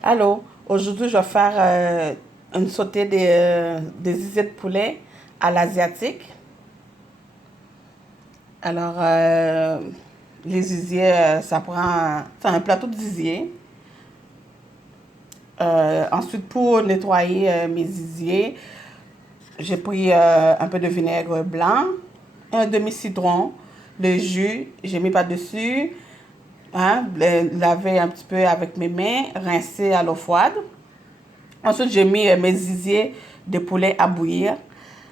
Allô, aujourd'hui je vais faire une sautée des zizés de poulet à l'asiatique. Alors, les zizés, ça prend c'est un plateau de zizés. Ensuite, pour nettoyer mes zizés, j'ai pris un peu de vinaigre blanc, un demi-citron, le jus, j'ai mis par-dessus, hein, laver un petit peu avec mes mains, rincer à l'eau froide. Ensuite, j'ai mis mes zizés de poulet à bouillir.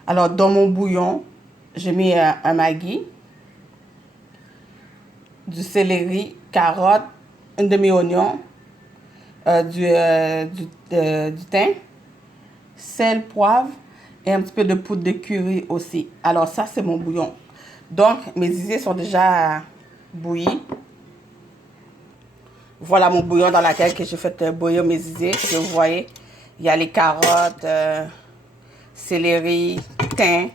Alors, dans mon bouillon, j'ai mis un maggi, du céleri, carotte, une demi-oignon, du thym, sel, poivre et un petit peu de poudre de curry aussi. Alors, ça, c'est mon bouillon. Donc, mes zizés sont déjà bouillis. Voilà mon bouillon dans lequel j'ai fait bouillir mes zizés. Que vous voyez, il y a les carottes, céleri, thym,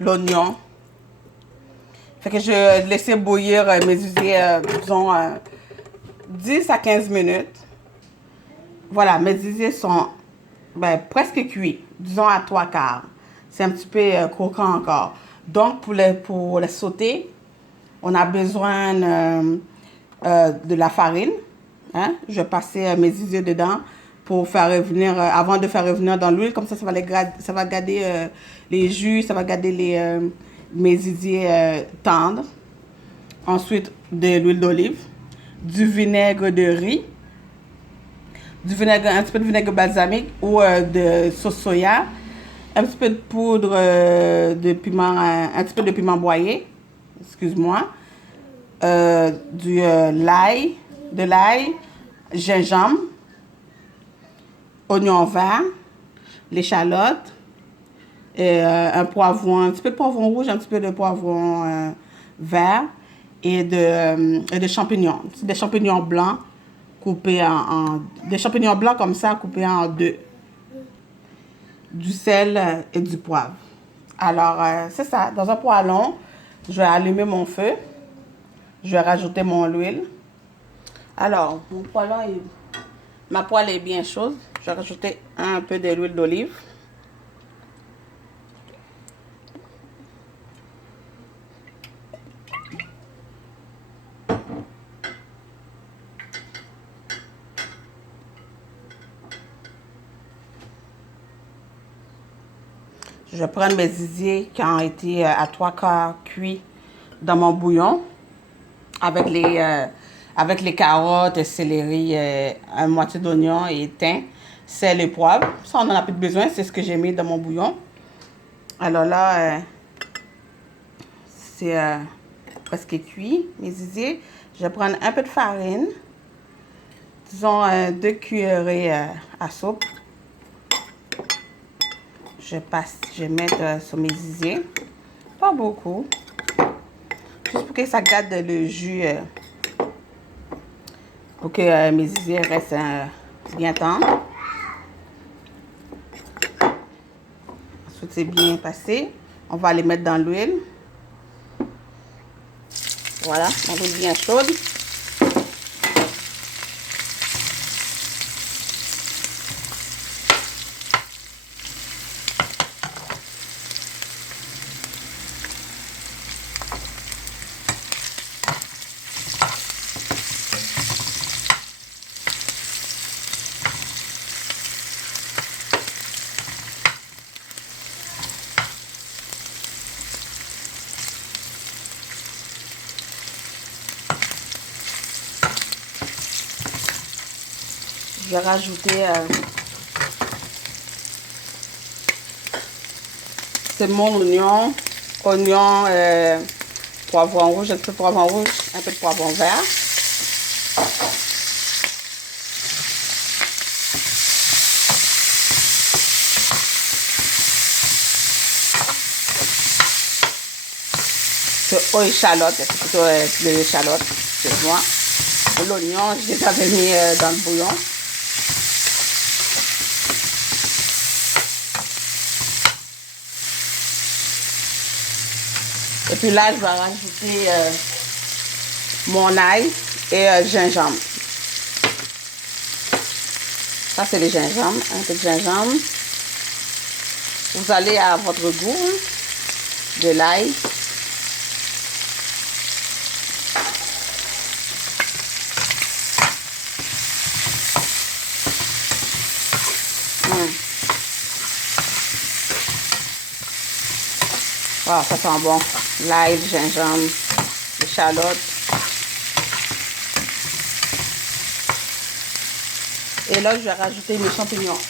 l'oignon. Fait que je laissais bouillir mes zizés, disons, 10 à 15 minutes. Voilà, mes zizés sont presque cuits, disons à 3/4. C'est un petit peu croquant encore. Donc, pour les sauter, on a besoin de la farine. Hein? Je vais passer mes zizés dedans pour faire revenir, avant de faire revenir dans l'huile. Comme ça ça va garder les jus, ça va garder mes zizés tendres. Ensuite, de l'huile d'olive, du vinaigre de riz, un petit peu de vinaigre balsamique ou de sauce soya, un petit peu de poudre de piment, un petit peu de piment broyé, excuse-moi, de l'ail, gingembre, oignon vert, l'échalote, et, un poivron, un petit peu de poivron rouge, un petit peu de poivron vert et de champignons. Des champignons blancs coupés des champignons blancs comme ça coupés en deux. Du sel et du poivre. Alors, c'est ça. Dans un poêlon, je vais allumer mon feu. Je vais rajouter mon huile. Alors, ma poêle est bien chaude. Je vais rajouter un peu de l'huile d'olive. Je vais prendre mes zizés qui ont été à 3/4 cuits dans mon bouillon avec les carottes, céleri, un moitié d'oignon et thym, sel et poivre. Ça, on n'en a plus besoin, c'est ce que j'ai mis dans mon bouillon. Alors là, c'est presque cuit, mes zizés. Je vais prendre un peu de farine, disons 2 cuillerées à soupe. Je vais mettre sur mes zizés, pas beaucoup, juste pour que ça garde le jus, pour que mes zizés restent bien tendres. Ensuite, c'est bien passé. On va les mettre dans l'huile. Voilà, mon huile bien chaude. Je vais rajouter c'est mon oignon, poivron rouge, un peu de poivron rouge, un peu de poivron vert. C'est échalote, c'est plutôt de l'échalote, c'est moi. L'oignon, je les avais mis dans le bouillon. Et puis là, je vais rajouter mon ail et gingembre. Ça, c'est le gingembre. Un peu de gingembre. Vous allez à votre goût. Hein, de l'ail. Oh, ça sent bon. L'ail, le gingembre, l'échalote. Et là, je vais rajouter mes champignons.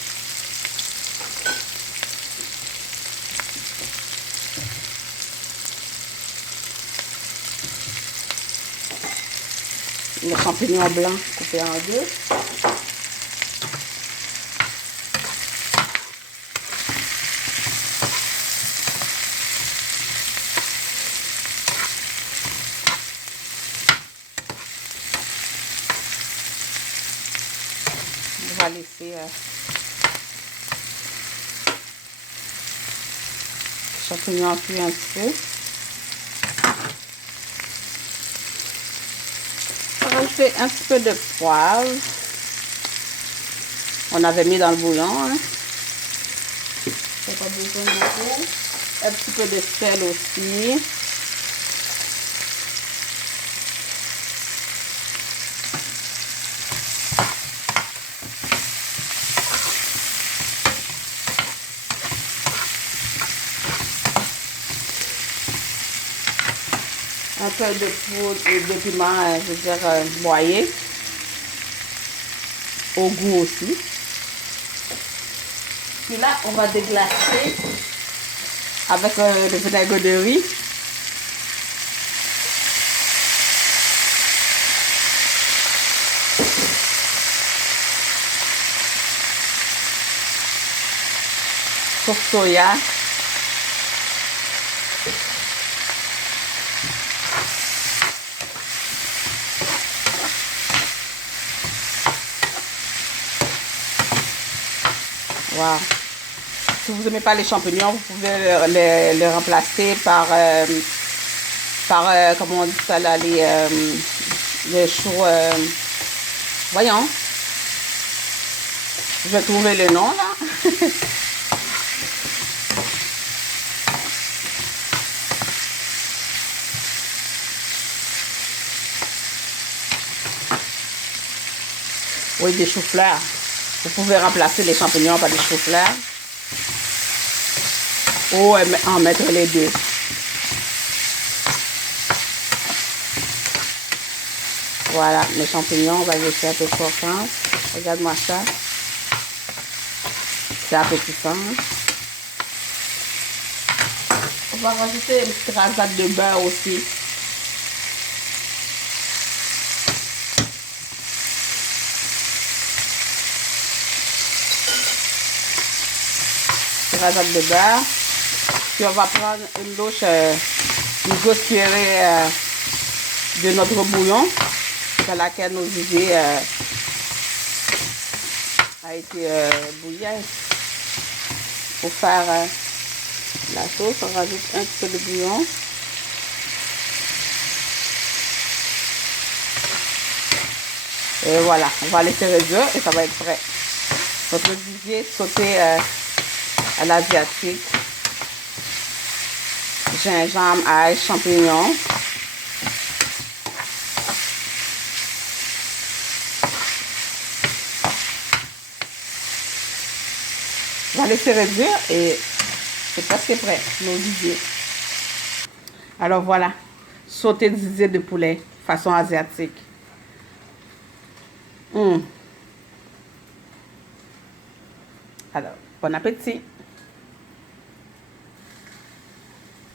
Les champignons blancs coupés en deux. On va laisser les champignons cuire un petit peu. On va rajouter un petit peu de poivre. On avait mis dans le bouillon. Hein. Pas besoin de beaucoup. Un petit peu de sel aussi. Un peu de poudre et de piment, je veux dire, broyé. Au goût aussi. Puis là, on va déglacer avec le vinaigre de riz. Sauce soya. Wow. Si vous n'aimez pas les champignons, vous pouvez les remplacer par, comment on dit ça là, les choux, voyons, je vais trouver le nom là. Oui, des choux-fleurs. Vous pouvez remplacer les champignons par des choux-fleurs. Ou en mettre les deux. Voilà, les champignons, on va laisser un peu croquant. Regarde-moi ça. C'est appétissant. On va rajouter une petite rasade de beurre aussi. Rasade de beurre. Puis on va prendre une grosse cuillerée de notre bouillon dans laquelle nos idées a été bouillie. Pour faire la sauce, on rajoute un petit peu de bouillon. Et voilà, on va laisser réduire et ça va être prêt. Notre vivier sauté à l'asiatique. Gingembre, ail, champignons. On va laisser réduire et c'est presque prêt, nos viviers. Alors voilà, sauté d'idées de poulet, façon asiatique. Alors, bon appétit!